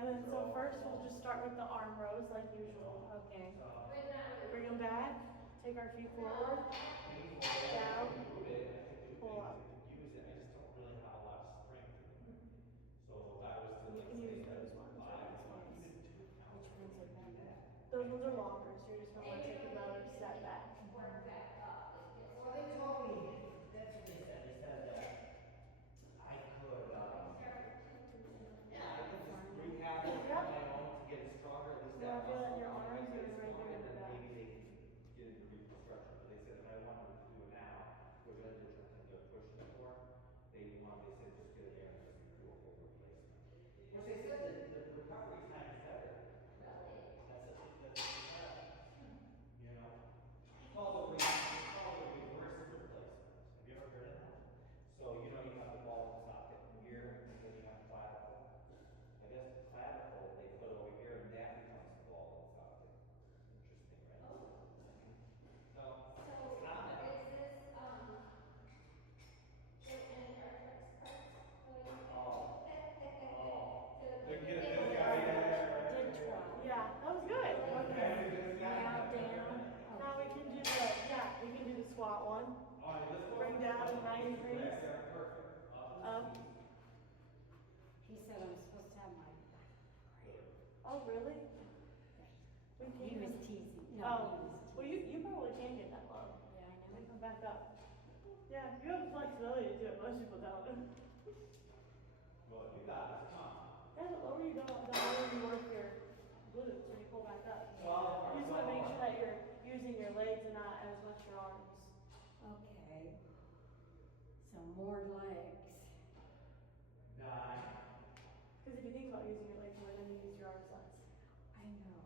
And then so first we'll just start with the arm rows like usual. Okay. Bring them back, take our feet forward, down, pull up. Use it, I just don't really have a lot of strength. So if I was to You like can say use that those ones or those ones. Which ones are better? Those ones are longer, so you're just gonna want to take another step back. Well, they told me, that's what they said, that I could, yeah, I could just rehab it on my own to get it stronger, at least Yeah, that feel it in your muscle. arms If I and get it right stronger, there in the then back. maybe they can get into reconstruction, but they said if I wanted to do it now, we're gonna do it to push it more, they said just get it there and just do a full replacement. Which they said that the recovery time is better. You know, it's called a reverse replacement. Have you ever heard of that? So, you know, you have the ball and socket here, and then you have the clavicle. I guess the clavicle, they put over here, and that becomes the ball and socket. Interesting, right? So, it's common. Oh. Good, good, good guy there. Did try. Yeah, that was good. Okay, good guy. Now down. Now we can do we can do the squat one. All right, let's go. Bring down to 90 degrees. Yeah, perfect. Up. He said I'm supposed to have my. Oh, really? We He can. was teasing. No, Oh, he was well, you probably can't get that low. Yeah, I And know. come back up. Yeah, you have the flexibility to do it. Most people don't. Well, you got this, come on. Yeah, the lower you go, the lower you work your glutes when you pull back up. Swallow. You just want to make sure that you're using your legs and not as much your arms. Okay. So more legs. 9. Because if you think about using your legs more, then you use your arms less. I know,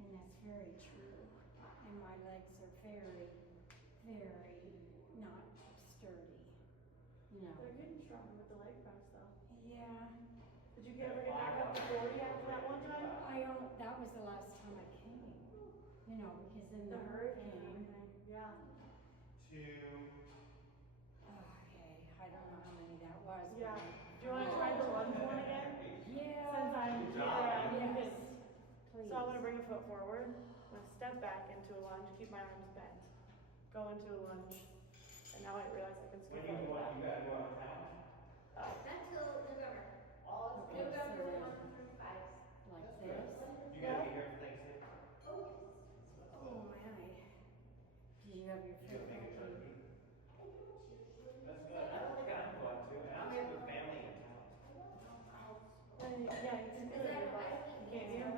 and that's very true. And my legs are very, very not sturdy. You know. They're getting stronger with the leg press though. Yeah. Did you ever get back up to 40 after that one time? I don't. That was the last time I came. You know, because in the hurricane. Yeah. 2. Okay, I don't know how many that was. but- Yeah. Do you want to try the lunge one again? Yeah. Since I'm Good job. here, you Yes. can. Please. So I'm going to bring a foot forward. I'm going to step back into a lunge, keep my arms bent. Go into a lunge. And now I realize I can scoot When you up. want, you gotta go out of town? Until November. Okay, so November then, 1 through 5. like this. You gotta be here for Thanksgiving? Oh, Oh my. Do you have your You foot gotta make a ready? turkey. That's good. I don't think I'm going to, and I'm here with family in town. And yeah, you can Is do it. that, I You think can't it's hear?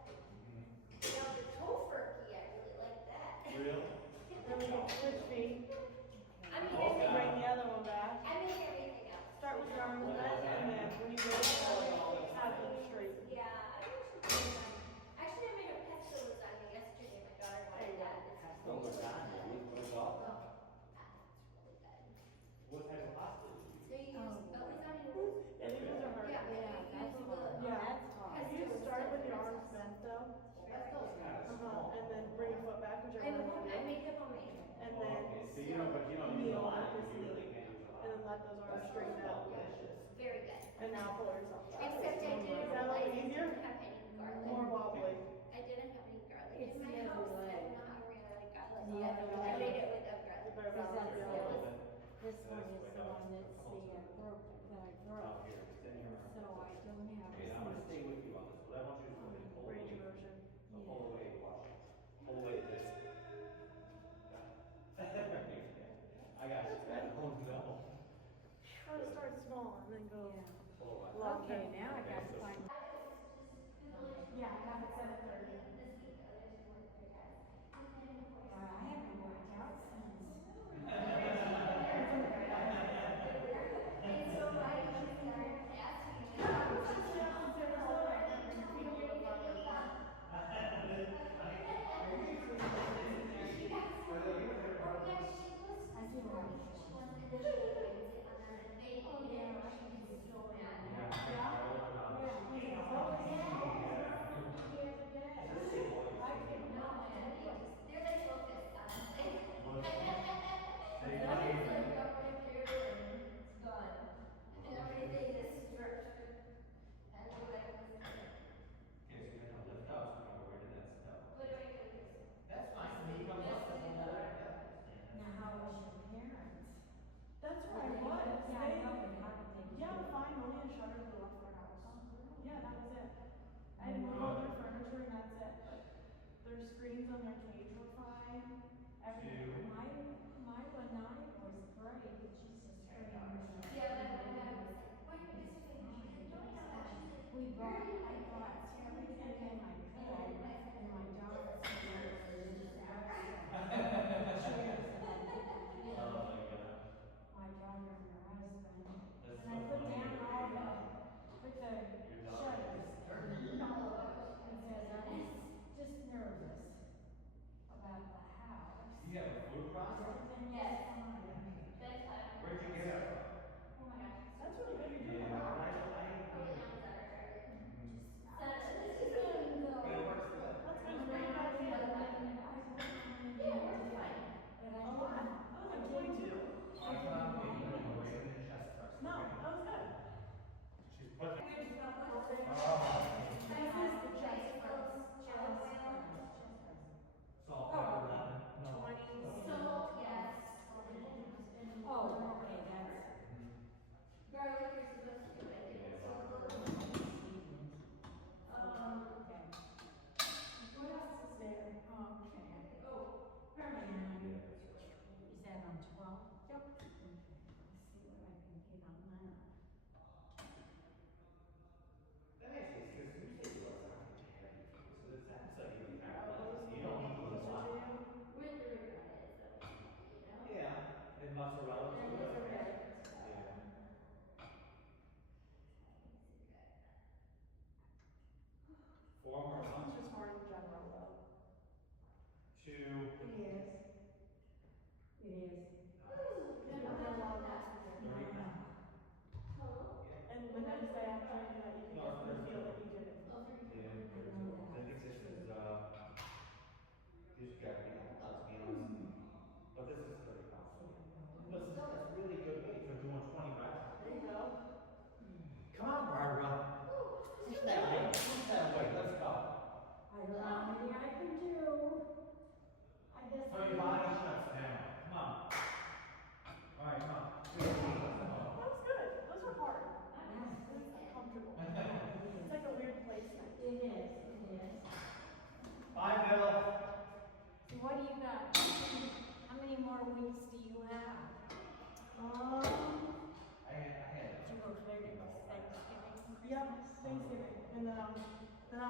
Now the tofurkey, I really like that. Really? Then we can switch feet. I mean, Oh, Bring God. the other one back. I make everything else. Start with your arms bent, and then when you go down, have them straight. Yeah, I should do that. Actually, I made a pesto lasagna yesterday. My daughter There you wanted go. that. It's Oh, lasagna, what's all? that's really good. What type of pasta do you use? So you use Oh. lasagna noodles? Yeah, these are hard. Yeah. Yeah, that's You use hard. the- Yeah. That's hard. You start with your arms bent though, Pesto's and then bring your foot back, whichever I one you make them homemade. and Oh, okay, then so you don't, but you don't use a kneel lot, like this, you really can't use a and lot. then let those arms straighten out. Very good. And now pull yourself back. Except I didn't Is that a realize little I easier? didn't have any garlic. More wobbly. I didn't have any garlic It's in my the other house. I leg. don't know how to really like garlic. The other I leg. made it without You garlic. better Because balance that's your the elbows. other- This one is the one that's that I broke. Out here, it's in your arm. So I don't have Okay, as I'm gonna much. stay with you on this, but I want you to really pull Range of away. motion. So pull away, watch. Pull away this. I got you. Oh, no. Try to start small and then go Yeah. Pull away. long. Okay, now I gotta find. Yeah, I got it 7:30. I haven't worked out since. And so I just started asking. I do have. Oh, yeah. Yeah.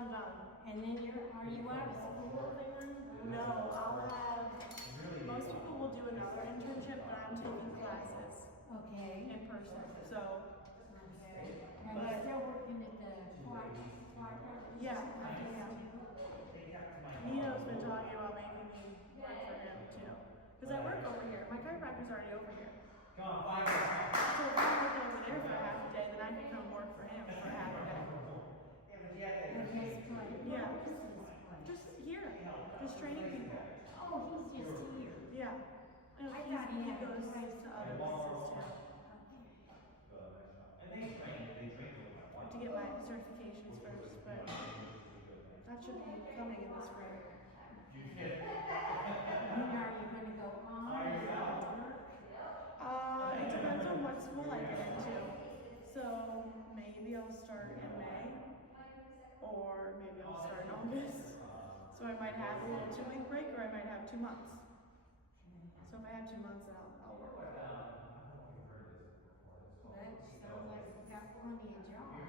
I'm done. And then are you out of school then? No, I'll have, most people will do another internship, but I'm taking classes Okay. in person, so, Okay. Are you still working at the quad? yeah, I am. Nino's been talking about making me work for him too. Cause I work over here, my chiropractor's already over here. Come on, find it. So if I work over there for half a day, then I can come work for him for half a day. Okay, fine. Yeah. This is fun. Just here, just training people. Oh, he's just here. Yeah. And I thought he he had goes a place. to other places too. And they train really I have to get my certifications first, but that should be coming in the spring. When are you gonna go on? It depends on what school I get into. So maybe I'll start in May, or maybe I'll start in August. So I might have a little 2-week break, or I might have 2 months. So if I have 2 months, then I'll work with that. That sounds like you got plenty of jobs.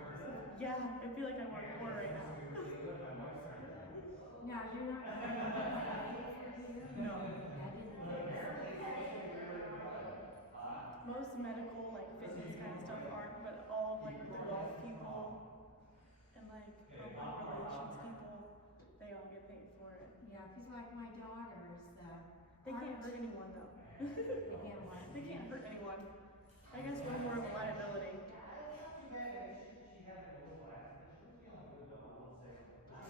Yeah, I feel like I'm working more right now. Now, you're not going to No. That isn't Most medical, like fitness kind of stuff aren't, but all like the golf people and like public relations people, they all get paid for it. Yeah, 'cause like my daughters, They can't hurt anyone though. Again, what? They can't hurt anyone. I guess we're more of a liability.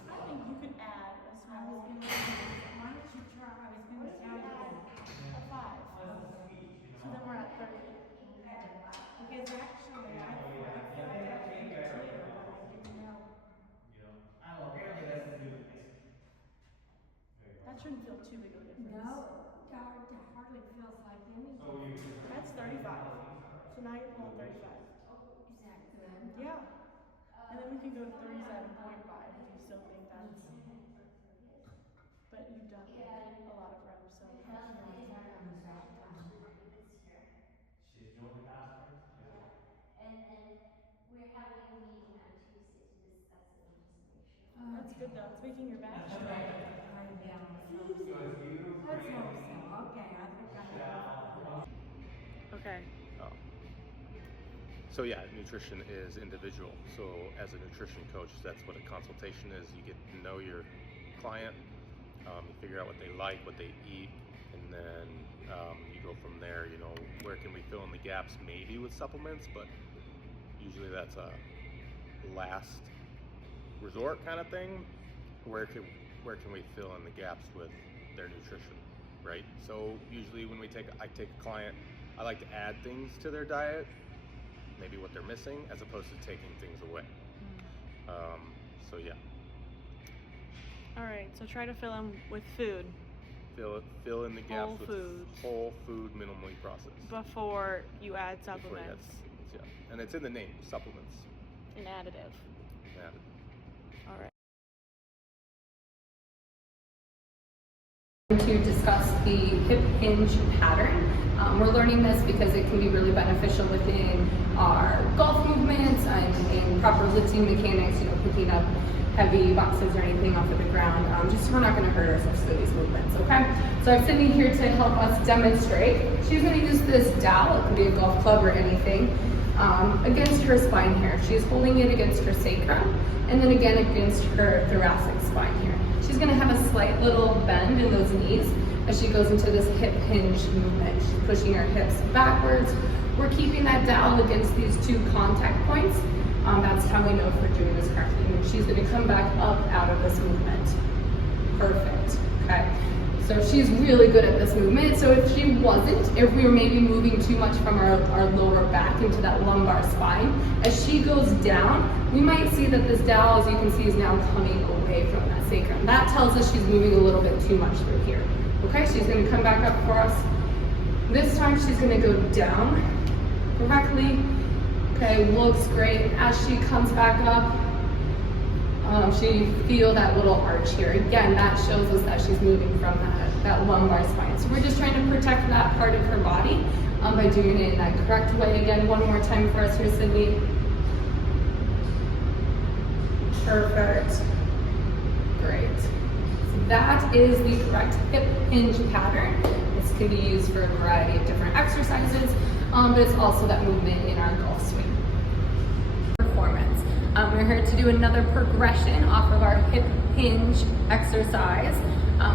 I think you could add a small Why don't you try, I was gonna tell you that. a 5. So then we're at 30. Because actually, I feel like too, but I didn't know. apparently that's the new. That shouldn't feel too big of a difference. No, it hardly feels like anything. That's 35. So now you're pulling 35. Is that good? Yeah. And then we can go to 37.5 if you still think that's. But you've done a lot of reps, so. She's doing the conference. And then we're having a meeting on Tuesday to discuss the legislation. That's good though. It's making your back strong. Yeah. Let's hope so. Okay, I think Okay. So yeah, nutrition is individual. So as a nutrition coach, that's what a consultation is. You get to know your client, you figure out what they like, what they eat, and then you go from there. You know, where can we fill in the gaps? Maybe with supplements, but usually that's a last resort kind of thing. Where can we fill in the gaps with their nutrition, right? So usually when I take a client, I like to add things to their diet, maybe what they're missing, as opposed to taking things away. So yeah. All right. So try to fill in with food Fill in the gaps Whole with foods. whole food, minimally processed. before you add Before you add supplements. supplements, yeah. And it's in the name, supplements. An additive. Added. All right. To discuss the hip hinge pattern. We're learning this because it can be really beneficial within our golf movements and in proper lifting mechanics, picking up heavy boxes or anything off of the ground, just so we're not going to hurt ourselves through these movements, okay? So I've Sydney here to help us demonstrate. She's going to use this dowel, it could be a golf club or anything, against her spine here. She's holding it against her sacrum and then again against her thoracic spine here. She's going to have a slight little bend in those knees as she goes into this hip hinge movement. She's pushing her hips backwards. We're keeping that dowel against these 2 contact points. That's how we know if we're doing this correctly. And she's going to come back up out of this movement. Perfect. Okay. So she's really good at this movement. So if she wasn't, if we were maybe moving too much from our lower back into that lumbar spine, as she goes down, we might see that this dowel, as you can see, is now coming away from that sacrum. That tells us she's moving a little bit too much through here. Okay, she's going to come back up for us. This time she's going to go down correctly. Okay, looks great. As she comes back up, she feel that little arch here. Again, that shows us that she's moving from that lumbar spine. So we're just trying to protect that part of her body by doing it in that correct way. Again, one more time for us here, Sydney. Perfect. Great. So that is the correct hip hinge pattern. This can be used for a variety of different exercises, but it's also that movement in our golf swing. Performance. We're here to do another progression off of our hip hinge exercise.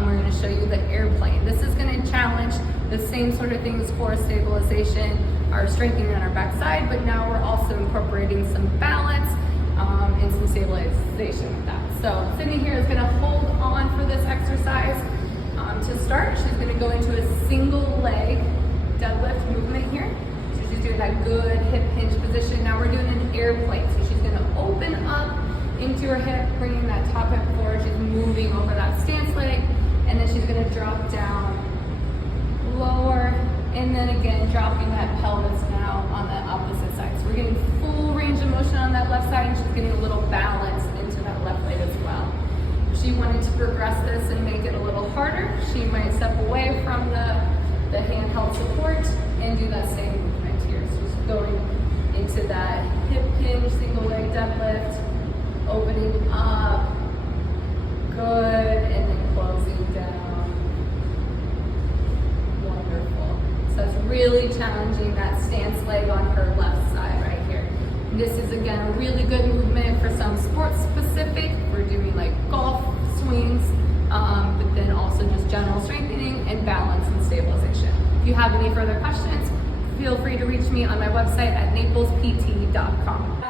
We're going to show you the airplane. This is going to challenge the same sort of things, core stabilization, our strengthening on our backside, but now we're also incorporating some balance and some stabilization with that. So Sydney here is going to hold on for this exercise. To start, she's going to go into a single leg deadlift movement here. So she's doing that good hip hinge position. Now we're doing an airplane. So she's going to open up into her hip, bringing that top hip forward. She's moving over that stance leg, and then she's going to drop down lower, and then again dropping that pelvis now on the opposite side. So we're getting full range of motion on that left side, and she's getting a little balance into that left leg as well. If she wanted to progress this and make it a little harder, she might step away from the handheld support and do that same movement here. So she's going into that hip hinge, single leg deadlift, opening up, good, and then closing down. Wonderful. So it's really challenging that stance leg on her left side right here. And this is again a really good movement for some sports specific. We're doing like golf swings, but then also just general strengthening and balance and stabilization. If you have any further questions, feel free to reach me on my website at naplespt.com.